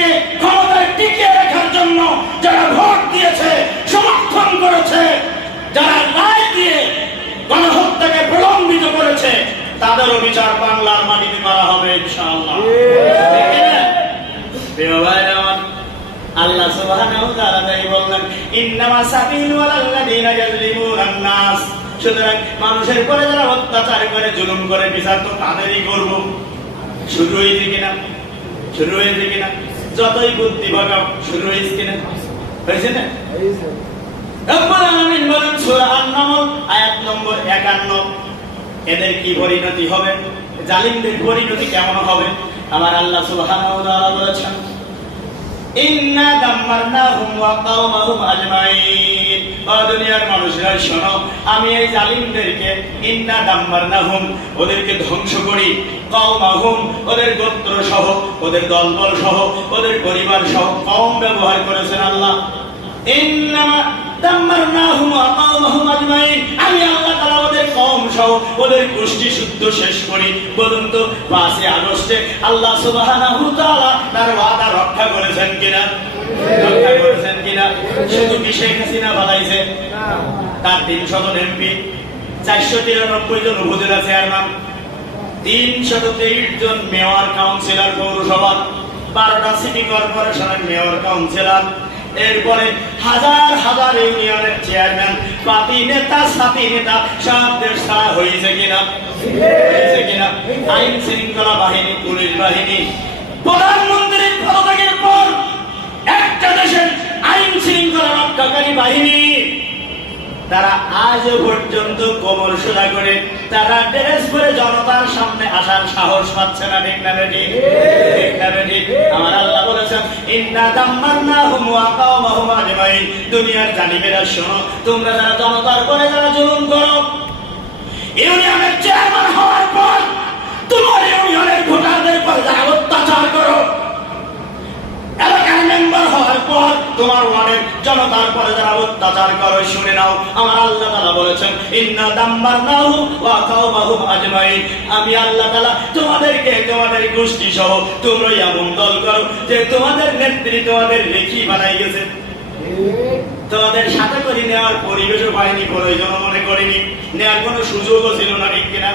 জালিমদেরকে ক্ষমতায় টিকিয়ে রাখার জন্য যারা ভোট দিয়েছে, সমর্থন করেছে, যারা রায় দিয়ে গণহত্যাকে প্রলম্বিত করেছে, তাদেরও বিচার বাংলার মাটিতে করা হবে আল্লাহ সুবহানাহু ওয়া তাআলা তাই বললেন, ইন্নামা সাবিলু আলাল্লাযিনা ইয়াজলিমুনান নাস। সুতরাং মানুষের পরে যারা অত্যাচার করে, জুলুম করে, বিচার তো তাদেরই করব। শুরু হয়েছে কিনা? শুরু হয়েছে কিনা? যতই বুদ্ধি ভাগাও শুরু হয়েছে হয়েছে না? বলেন আয়াত নম্বর 51 এদের কি পরিণতি হবে? জালিমদের পরিণতি কেমন হবে? আমার আল্লাহ তাআলা বলেছেন, ইন্না দাম্মারনাহুম ওয়া কাওমাহুম আজমাইন। ও দুনিয়ার মানুষরা, শোনো, আমি এই জালিমদেরকে, ইন্না দাম্মারনাহুম, ওদেরকে ধ্বংস করি। কাওমাহুম ওদের গোত্র সহ ওদের দলবল সহ ওদের পরিবার সহ কম ব্যবহার করেছেন আল্লাহ। ইন্নামা দাম্মারনাহুম ওয়া কাওমাহুম আজমাইন। আমি আল্লাহ তাআলা ওদের কম সহ ওদের গোষ্ঠী শুদ্ধ শেষ করি। বলুন তো পাঁচই আগস্টে আল্লাহ সুবহানাহু তাআলা তার ওয়াদা রক্ষা করেছেন কিনা? রক্ষা করেছেন কিনা? শুধু শেখ হাসিনা বানাইছে? তার তিনশত এমপি চারশো তিরানব্বই জন উপজেলা চেয়ারম্যান তিনশত তেইশ জন মেয়র কাউন্সিলর পৌরসভা বারোটা সিটি কর্পোরেশনের মেয়র কাউন্সিলর। এরপরে হাজার হাজার ইউনিয়নের চেয়ারম্যান পাতি নেতা সাথী নেতা, সব দেশ ছাড়া হয়েছে কিনা? হয়েছে কিনা? আইন শৃঙ্খলা বাহিনী, পুলিশ বাহিনী। প্রধানমন্ত্রীর পদত্যাগের পর একটা দেশের আইন শৃঙ্খলা রক্ষাকারী বাহিনী, তারা আজও পর্যন্ত কোমর সোজা করে তারা ড্রেস পরে জনতার সামনে আসার সাহস পাচ্ছে না, ঠিক না বেটি? ঠিক না বেটি? আমার আল্লাহ বলেছেন, ইন্না ওয়া কাওমাহুম আজমাইন। দুনিয়ার জালিমেরা শোনো, তোমরা যারা জনতার পরে যারা জুলুম করো, ইউনিয়নের চেয়ারম্যান হওয়ার পর তোমার ইউনিয়নের ভোটারদের পর যারা অত্যাচার করো এলাকার মেম্বার হওয়ার পর তোমার ওয়ার্ডের জনতার পরে যারা অত্যাচার করে শুনে নাও। আমার আল্লাহ তাআলা বলেছেন, ইন্না দাম্বার দাম্মারনাহু ওয়া কাওমাহুম আজমাইন। আমি আল্লাহ তাআলা তোমাদেরকে তোমাদের গোষ্ঠী সহ তোমরা এমন দল করো যে তোমাদের নেত্রী তোমাদের রেখি বানাই গেছে। তোমাদের সাথে করে নেওয়ার পরিবেশ পাইনি প্রয়োজন মনে করিনি। নেওয়ার কোনো সুযোগও ছিল না, ঠিক কিনা?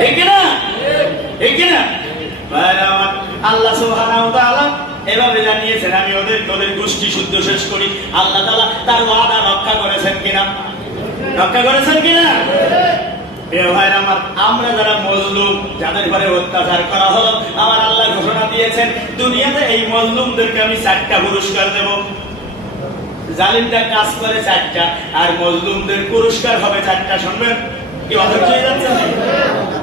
ঠিক কিনা? ঠিক কিনা? আল্লাহ সুবহানাহু ওয়া তাআলা এভাবে জানিয়েছেন, আমি ওদের, তোদের গোষ্ঠী শুদ্ধ শেষ করি। আল্লাহ তালা তার ওয়াদা রক্ষা করেছেন কিনা? রক্ষা করেছেন কিনা? আমরা যারা মজলুম, যাদের ঘরে অত্যাচার করা হলো, আমার আল্লাহ ঘোষণা দিয়েছেন, দুনিয়াতে এই মজলুমদেরকে আমি চারটা পুরস্কার দেবো। জালিমটা কাজ করে চারটা, আর মজলুমদের পুরস্কার হবে চারটা, শুনবেন? কি অধৈর্য হয়ে যাচ্ছে?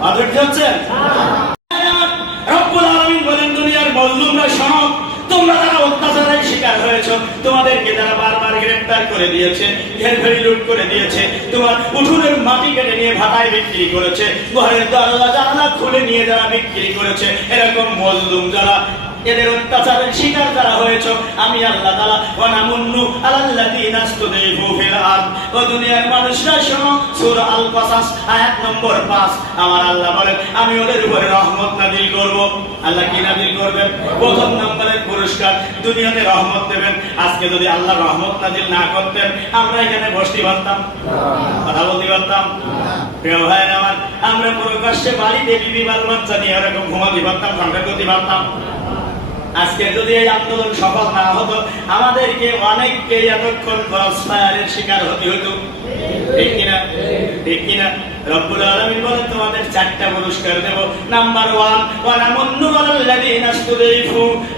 অধৈর্য হচ্ছে? তোমাদেরকে যারা বারবার করে দিয়েছে ঘের ঘেরি লুট করে দিয়েছে, তোমার মাটি কেটে নিয়ে ভাটায় বিক্রি করেছে, ঘরের দরজা জানলা খুলে নিয়ে যারা বিক্রি করেছে, এরকম মজলুম যারা, এদের অত্যাচারের শিকার যারা হয়েছ, আমি আল্লাহ তাআলা, ওয়া নামুন্নু আলাল্লাযিনা ইসতুদিফু ও দুনিয়ার মানুষরা শোনো আল আয়াত নম্বর 5 আমার আল্লাহ বলেন, আমি ওদের উপরে রহমত নাযিল করব। আল্লাহ কি নাযিল করবেন? প্রথম নম্বরের পুরস্কার দুনিয়াতে রহমত দেবেন। আজকে যদি আল্লাহ রহমত নাযিল না করতেন, আমরা এখানে বসতে পারতাম। কথা বলতে পারতাম? প্রিয় ভাই আমার, আমরা প্রকাশ্যে বাড়িতে বিবি বাল বাচ্চা নিয়ে এরকম ঘুমাতে পারতাম ঘণ্টা করতে পারতাম। আজকে যদি এই আন্দোলন সফল না হতো, আমাদেরকে অনেককে এতক্ষণ ক্রস ফায়ারের শিকার হতে হতো। ঠিক কিনা? ঠিক কিনা? রব্বুল আলামিন বলেন, তোমাদের চারটা পুরস্কার দেব। নাম্বার ওয়ান ওয়া নামুন্নু আলাল্লাযিনা ইসতুদিফু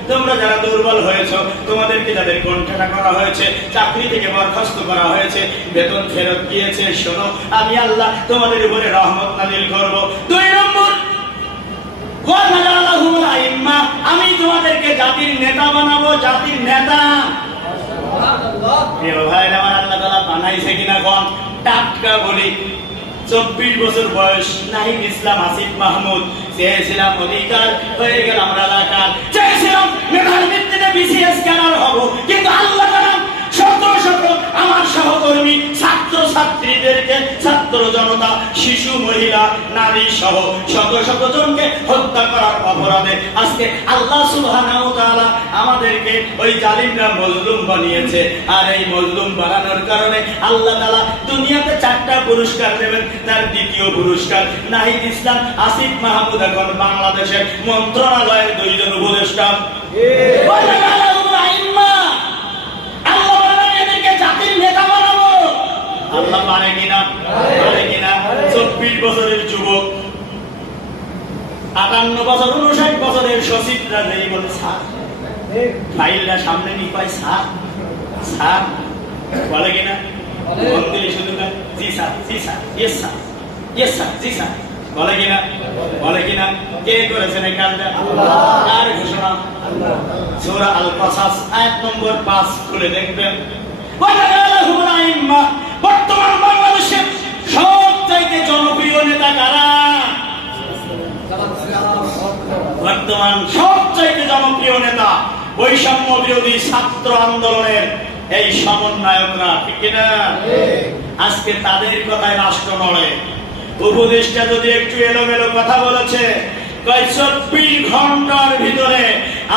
তোমরা যারা দুর্বল হয়েছো তোমাদেরকে যাদের কণ্ঠাটা করা হয়েছে চাকরি থেকে বরখাস্ত করা হয়েছে বেতন ফেরত গিয়েছে শোনো আমি আল্লাহ তোমাদের উপরে রহমত নাজিল করব। দুই নম্বর আমি তোমাদেরকে জাতির নেতা বানাবো জাতির নেতা। ভাইরা আমার আল্লাহ বানাইছে কিনা কোন? টাটকা বলি। চব্বিশ বছর বয়স নাহিদ ইসলাম আসিফ মাহমুদ। চেয়েছিলাম অধিকার হয়ে গেলাম রাজাকার ছাত্র জনতা, শিশু, মহিলা, নারী সহ শত শত জনকে হত্যা করার অপরাধে আজকে আল্লাহ সুবহানাহু তাআলা আমাদেরকে ওই জালিমরা মজলুম বানিয়েছে। আর এই মজলুম বানানোর কারণে আল্লাহ তাআলা দুনিয়াতে চারটা পুরস্কার দেবেন। তার দ্বিতীয় পুরস্কার নাহিদ ইসলাম, আসিফ মাহমুদ, এখন বাংলাদেশের মন্ত্রণালয়ের দুইজন উপদেষ্টা। আল্লাহ আল্লাহ পারে কিনা? পারে কিনা? চব্বিশ বছরের যুবক আটান্ন বছর উনষাট বছরের সচিবরা যেই বলে স্যার ফাইলটা সামনে নি পাই স্যার স্যার বলে কিনা? দিয়ে শুধু জি স্যার জি sir yes sir yes sir জি স্যার বলে কিনা? বলে। কিনা? কে করেছেন এই কাজটা? কার ঘোষণা? সূরা আল কাসাস আয়াত নম্বর 5 খুলে দেখবেন। ওয়ালাহুল আইম্মা। বর্তমান বাংলাদেশের সবচাইতে জনপ্রিয় নেতা কারা? বর্তমান সবচাইতে জনপ্রিয় নেতা বৈষম্য বিরোধী ছাত্র আন্দোলনের এই সমন্বয়করা, ঠিক কিনা আজকে তাদের কথায় রাষ্ট্র নড়ে। উপদেশটা যদি একটু এলোমেলো কথা বলেছে, কয়, চব্বিশ ঘণ্টার ভিতরে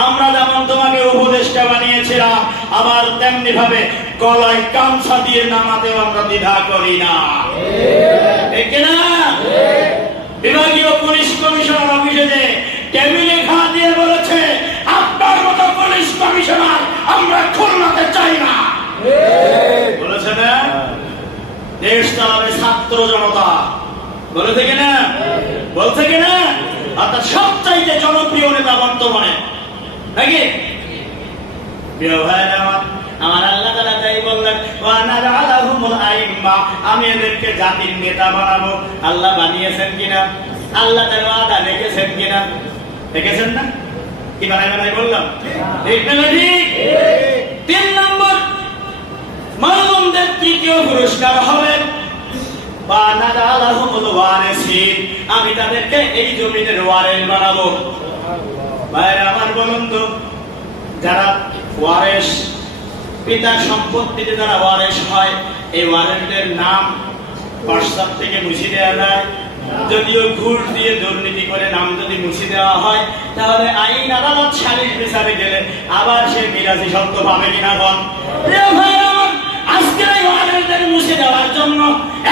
আমরা যেমন তোমাকে উপদেশটা বানিয়েছিলাম, আবার তেমনি ভাবে গলায় কামসা দিয়ে নামাতেও আমরা দ্বিধা করি না। বিভাগীয় পুলিশ কমিশনার অফিসে যে টেবিলে ঘা দিয়ে বলেছে আপনার মতো পুলিশ কমিশনার আমরা খুলনাতে চাই না। বলেছে না? দেশ চালাবে ছাত্র জনতা। বলে বলেছে কিনা? বলছে কিনা? অর্থাৎ সবচাইতে জনপ্রিয় নেতা বর্তমানে। নাকি? ভাইয়েরা আমার, আমার আল্লাহ তাআলা তাই বললেন আইম্মা আমি এদেরকে জাতির নেতা বানাবো। আল্লাহ বানিয়েছেন কিনা? আল্লাহ তার ওয়াদা রেখেছেন কিনা? রেখেছেন না? কি বানাই বানাই বললাম? ঠিক তিন নম্বর তৃতীয় পুরস্কার হবে। আমি তাদেরকে এই জমিনের ওয়ারেস বানাবো। ভাইরা, আমার বলুন তো, যারা ওয়ারেস পিতার সম্পত্তিতে যারা ওয়ারেস হয়, এই ওয়ারেসদের নাম হোয়াটসঅ্যাপ থেকে মুছে দেওয়া যায়। যদিও ঘুষ দিয়ে দুর্নীতি করে নাম যদি মুছে দেওয়া হয়, তাহলে আইন আদালত সালিশ বিচারে গেলে আবার সে বিরাজি সত্য পাবে কিনা গণ আজকের এই মুছে দেওয়ার জন্য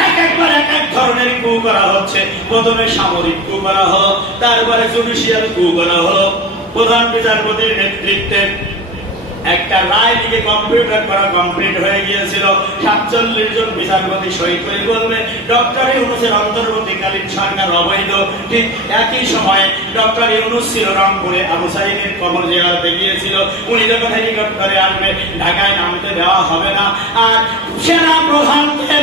এক একবার এক এক ধরনের কু করা হচ্ছে। প্রথমে সামরিক কু করা হলো, তারপরে জুডিশিয়াল কু করা হলো। প্রধান বিচারপতির নেতৃত্বে একটা রায় দিকে কম্পিউটার করা কমপ্লিট হয়ে গিয়েছিল। সাতচল্লিশ জন বিচারপতি শহীদ করে বলবে, ডক্টর ইউনুসের অন্তর্বর্তীকালীন সরকার অবৈধ। ঠিক একই সময়ে ডক্টর ইউনুস ছিল রংপুরে, আবু সাইদের কবর জেলাতে গিয়েছিল। উনি যখন হেলিকপ্টারে আসবে, ঢাকায় নামতে দেওয়া হবে না। আর সেনা প্রধানকে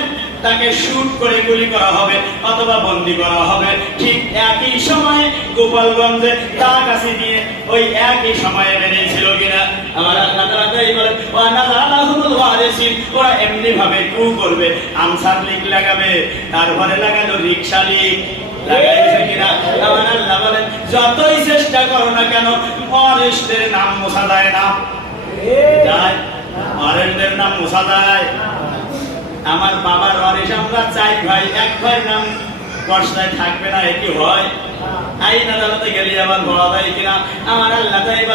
তাকে শুট করে গুলি করা হবে অথবা বন্দি করা হবে। ঠিক একই সময়ে গোপালগঞ্জে তার কাছে দিয়ে ওই একই সময়ে বেরিয়েছিল কিনা? আমার আল্লাহ তাআলা তাই বলে ওরা এমনি ভাবে কু করবে আনসার লিগ লাগাবে তারপরে লাগালো রিকশা লিগ। লাগাইছে কিনা? আমার আল্লাহ বলেন যতই চেষ্টা করো না কেন ওয়ারিসদের নাম মোছা যায় না। যায় নাম মোছা যায় আমার বাবার ওয়ারিস আমরা চাই ভাই এক ভাই নাম কষ্টায় থাকবে না এটি হয়? আইন আদালতে গেলে কিনা? আমার আল্লাহ তাই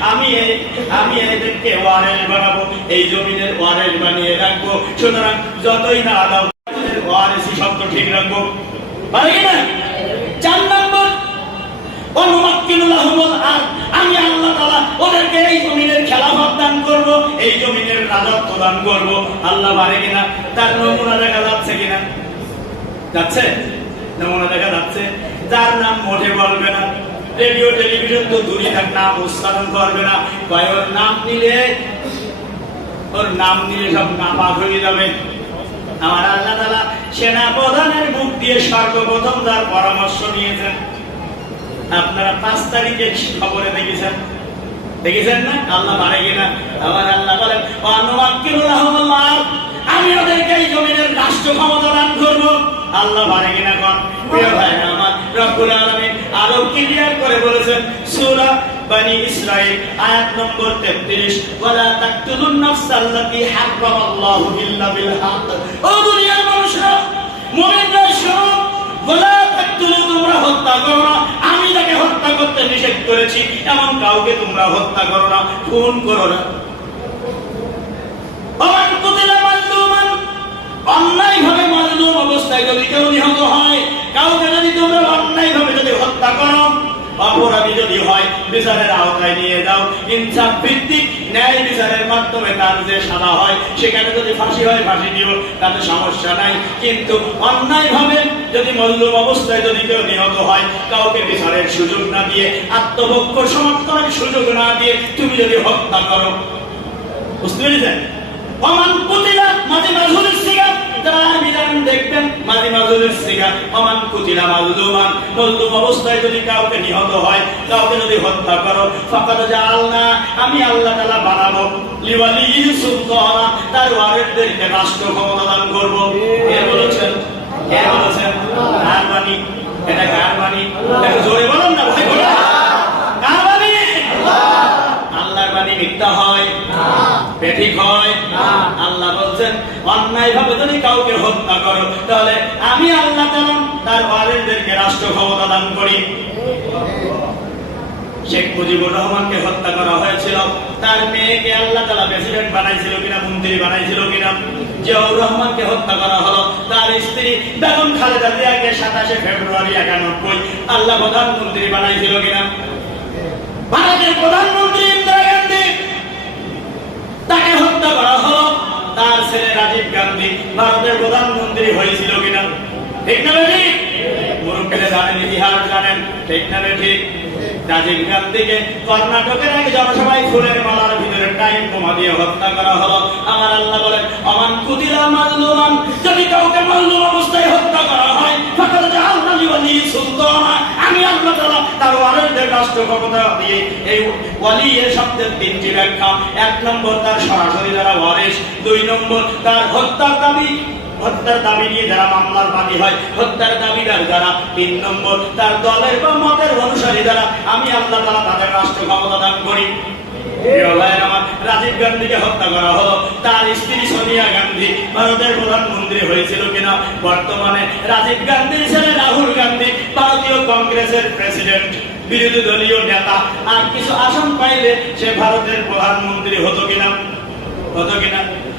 আমি এই- আমি এদেরকে ওয়ারেস বানাবো, এই জমিনের ওয়ারেস বানিয়ে রাখব। সুতরাং যতই না ওয়ারিসি শব্দ ঠিক রাখব। পারে কিনা চার নম্বর অনুমাক্কিনুল্লাহুল আরদ। আমি আল্লাহ তাআলা ওদেরকে এই জমিনের খেলাফত দান করব, এই জমিনের রাজত্ব দান করব। আল্লাহ পারে কিনা? তার নমুনা দেখা যাচ্ছে কিনা? যাচ্ছে? নমুনা দেখা যাচ্ছে। যার নাম মোটে বলবে না। রেডিও, টেলিভিশন তো থাক উচ্চারণ করবে না। ওর নাম নিলে? ওর নাম নিলে সব হয়ে যাবে। আমার আল্লাহ তাআলা সেনা প্রধানের মুখ দিয়ে সর্বপ্রথম যার পরামর্শ নিয়েছেন। আপনারা পাঁচ তারিখে খবরে দেখেছেন? দেখেছেন না? আল্লাহ মারে কিনা? আমার আল্লাহ বলেন। আমি ওদেরকে এই জমিনের রাষ্ট্র ক্ষমতা দান করব। আল্লাহ পারে কিনা কন? প্রিয় ভাই আমার, রব্বুল আলামিন আরও ক্লিয়ার করে বলেছেন, সূরা বানি ইসরাইল আয়াত নম্বর 33 ওয়ালা তাকতুলুন নাফসাল্লাতী হারামাল্লাহু ইল্লা বিল হক ও দুনিয়ার মানুষরা মুমিনরা তাকতুলু তোমরা হত্যা করো না। আমি করো না, খুন করো অন্যায় ভাবে মাজলুম অবস্থায় যদি কেউ নিহত হয়, কাউকে যদি তোমরা অন্যায় ভাবে যদি হত্যা করো অপরাধী যদি হয়, বিচারের আওতায় নিয়ে যাও। ইনসাফ ভিত্তিক ন্যায় বিচারের মাধ্যমে তার যে সাদা হয়, সেখানে যদি ফাঁসি হয়, ফাঁসি দিও তাতে সমস্যা নাই। কিন্তু অন্যায় ভাবে যদি মজলুম অবস্থায় যদি কেউ নিহত হয়, কাউকে বিচারের সুযোগ না দিয়ে, আত্মপক্ষ সমর্থনের সুযোগ না দিয়ে তুমি যদি হত্যা করো। বুঝতে পেরেছেন? অমান কুতিলা, মাঝে মাজুলের সিগা। যারা আরবি দেখবেন, মাঝে মাজুলের সিগা। অমান কুতিলা, মাজলুমান। মজলুম অবস্থায় যদি কাউকে নিহত হয়, কাউকে যদি হত্যা করো, ফাকাদ জাআলনা, আমি আল্লাহ তাআলা বানাবো। লিওয়ালিহি সুলতানা, তার ওয়ারিসদেরকে রাষ্ট্র ক্ষমতা দান করব। কে বলেছেন? কে বলেছেন? কার বাণী? এটা কার বাণী? জোরে বলুন না ভাই বলুন কার বাণী আল্লাহর বাণী মিথ্যা হয়। বেঠিক হয়। আল্লাহ বলছেন অন্যায় ভাবে কাউকে হত্যা করো, তাহলে আমি আল্লাহ তার রাষ্ট্র ক্ষমতা দান করি। শেখ মুজিবুর রহমানকে হত্যা করা হয়েছিল। তার মেয়েকে আল্লাহ তালা প্রেসিডেন্ট বানাইছিল কিনা, মন্ত্রী বানাইছিল কিনা, জিয়াউর রহমানকে হত্যা করা হলো। তার স্ত্রী বেগম খালেদা জিয়াকে সাতাশে ফেব্রুয়ারি একানব্বই আল্লাহ প্রধানমন্ত্রী বানাইছিল কিনা? ভারতের প্রধানমন্ত্রী তাকে হত্যা করা হলো। তার ছেলে রাজীব গান্ধী ভারতের প্রধানমন্ত্রী হয়েছিল কিনা? ঠিক না ঠিক জানেন, ইতিহাস জানেন। ঠিক না ঠিক রাজীব গান্ধীকে কর্ণাটকের এক জনসভায় ফুলের মালার ভিতরে টাইম বোমা দিয়ে হত্যা করা হলো। আমার আল্লাহ বলেন, অমান কুতিলা মাজলুমান যদি কাউকে মাজলুম অবস্থায় হত্যা করা হয়, ফাকাদ জাআলনা লিওয়ালি সুলতানা। আমি আল্লাহ তাআলা তার ওয়ারিসদের রাষ্ট্র ক্ষমতা দিয়ে এই ওয়ালি এর শব্দের তিনটি ব্যাখ্যা, এক নম্বর তার সরাসরি যারা ওয়ারিস দুই নম্বর তার হত্যার দাবি। হত্যার দাবি নিয়ে যারা মামলার বাদী হয়, হত্যার দাবিদার যারা, তিন নম্বর, তার দলের বা মতের অনুসারী যারা, আমি আল্লাহ তাআলা তাদের রাষ্ট্র ক্ষমতা দান করি। রাজীব গান্ধীকে হত্যা করা হলো। তার স্ত্রী সোনিয়া গান্ধী ভারতের প্রধানমন্ত্রী হয়েছিল কিনা বর্তমানে রাজীব গান্ধীর ছেলে রাহুল গান্ধী ভারতীয় কংগ্রেসের প্রেসিডেন্ট। বিরোধী দলীয় নেতা, আর কিছু আসন পাইলে সে ভারতের প্রধানমন্ত্রী হতো কিনা? হতো কিনা?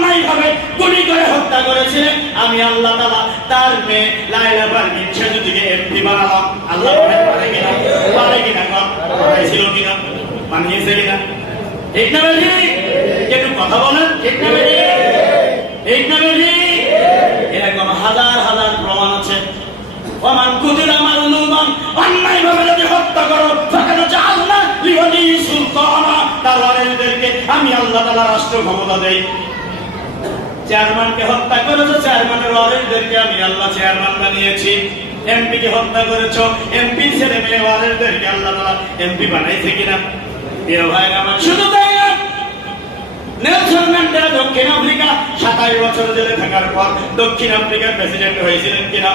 তোরা অন্যায় ভাবে গুলি করে হত্যা করেছিলেন। আমি আল্লাহ তাআলা তার মেয়ে লাইলা পারভিন সেজুদিকে এমপি বানালাম। আল্লাহ পারে কিনা পারে কিনা পাইছিল কিনা মানিয়েছে কিনা ঠিক না বেশি একটু কথা বলেন, ঠিক না বেশি ঠিক না বেশি এরকম হাজার হাজার প্রমাণ আছে। ওমান কুতিলা মাজলুমান অন্যায় ভাবে যদি হত্যা করো ফাকাদ জাআলনা লিওয়ালি সুলতানা, তার আমি আল্লাহ তাআলা রাষ্ট্র ক্ষমতা দেই। চেয়ারম্যানকে হত্যা করেছ? চেয়ারম্যানের ওয়ারিসদেরকে আমি আল্লাহ চেয়ারম্যান বানিয়েছি। এমপি কে হত্যা করেছ। এমপি, ছেলে মেয়ে ওয়ারিসদেরকে আল্লাহ তালা এমপি বানাইছে কিনা? প্রিয় ভাই আমার, শুধু তাই না, নেলসন ম্যান্ডেলা দক্ষিণ আফ্রিকা সাতাশ বছর জেলে থাকার পর দক্ষিণ আফ্রিকার প্রেসিডেন্ট হয়েছিলেন কিনা?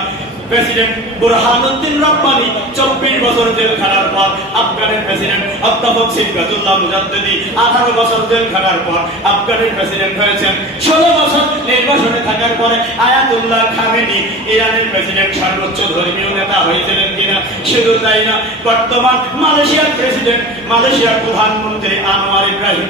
প্রেসিডেন্ট বুরহানুদ্দিন রব্বানি চব্বিশ বছর জেল খাটার পর আফগানের প্রেসিডেন্ট অধ্যাপক সিফাতুল্লাহ মুজাদ্দিদি, আঠারো বছর জেল খাটার পর আফগানের প্রেসিডেন্ট হয়েছেন। ষোলো বছর নির্বাসনে থাকার পরে আয়াতুল্লাহ খামেনি, ইরানের প্রেসিডেন্ট সর্বোচ্চ ধর্মীয় নেতা হয়েছিলেন কিনা শুধু তাই না? বর্তমান মালয়েশিয়ার প্রেসিডেন্ট মালয়েশিয়ার প্রধানমন্ত্রী আনোয়ার ইব্রাহিম।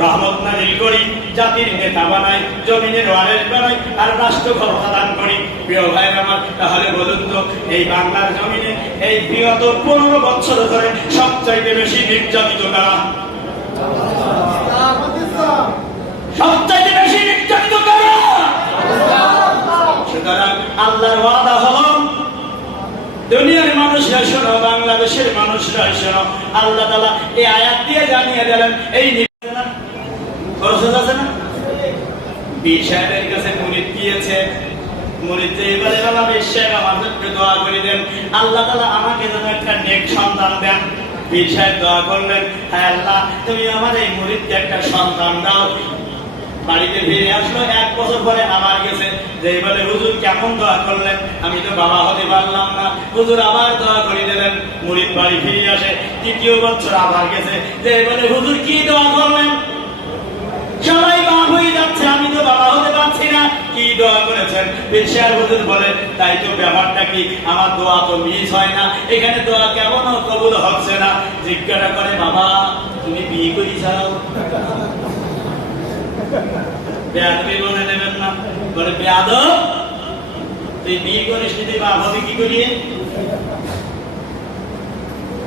রহমত নাজিল করি, জাতির নেতা বানাই, জমিনের ওয়ারেস বানাই, আর রাষ্ট্র ক্ষমতা দান করি। প্রিয় ভাই আমার, তাহলে বলুন তো, এই বাংলার জমিনে এই বিগত পনেরো বছর ধরে সবচাইতে বেশি নির্যাতিত কারা? সবচাইতে বেশি নির্যাতিত কারা? সুতরাং আল্লাহর ওয়াদা হলো, দুনিয়ার মানুষরা শোনো, বাংলাদেশের মানুষরা শোনো। আল্লাহ তালা এই আয়াত দিয়ে জানিয়ে দিলেন, এই খরচ আছে দোয়া করে আল্লাহ তালা আমাকে যেন একটা নেক সন্তান দেন। বীর সাহেব দোয়া করলেন হ্যাঁ আল্লাহ, তুমি আমার এই মুরিদকে একটা সন্তান দাও। বাড়িতে ফিরে আসলো, এক বছর পরে আবার গেছে। যে বলে, হুজুর, কেমন দোয়া করলেন? আমি তো বাবা হতে পারলাম না। হুজুর, আবার দোয়া করে দিলেন। মুরিদ বাড়ি ফিরে আসে। তৃতীয় বছর আবার গেছে। যে বলে, হুজুর, কি দোয়া করলেন? সবাই বাপ হয়ে যাচ্ছে, আমি তো বাবা হতে পারছি না। কি দোয়া করেছেন? পেশার হুজুর বলে, তাই তো ব্যাপারটা কি? আমার দোয়া তো মিস হয় না। এখানে দোয়া কেমন কবুল হচ্ছে না। জিজ্ঞাসা করে, বাবা, তুমি বিয়ে করি যাও। বেয়াদবি বলে নেবেন না। বলে, বেয়াদব, তুই বিয়ে করিস তুই বাপ কি করিয়ে?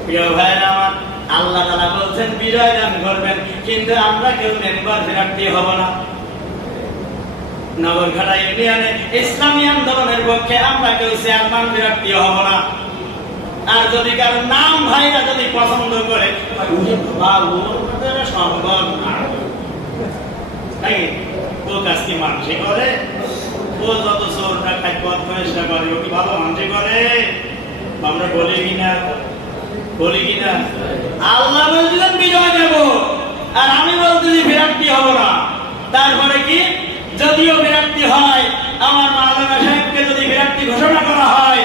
প্রিয় ভাইরা আমার, আল্লাহ তালা বলছেন বিজয় দান করবেন। কিন্তু আমরা কেউ মেম্বার বিরাক্তি হব না। নগরঘাটা ইউনিয়নে ইসলামী আন্দোলনের পক্ষে আমরা কেউ চেয়ারম্যান বিরাক্তি হব না। আর যদি কারও নাম ভাইরা যদি পছন্দ করে সম্ভব না। নাকি মানুষই করে? ও যত চোরটা পথ পরিষ্কার করে, ও কি ভালো মানুষই করে? আমরা বলি কিনা? বলি কিনা? আল্লাহ বলছিলেন, বিজয় দেব। আর আমি বলতেছি, বিরাক্তি হব না। তারপরে কি? যদিও বিরাক্তি হয়, আমার মাওলানা সাহেবকে যদি বিরাক্তি ঘোষণা করা হয়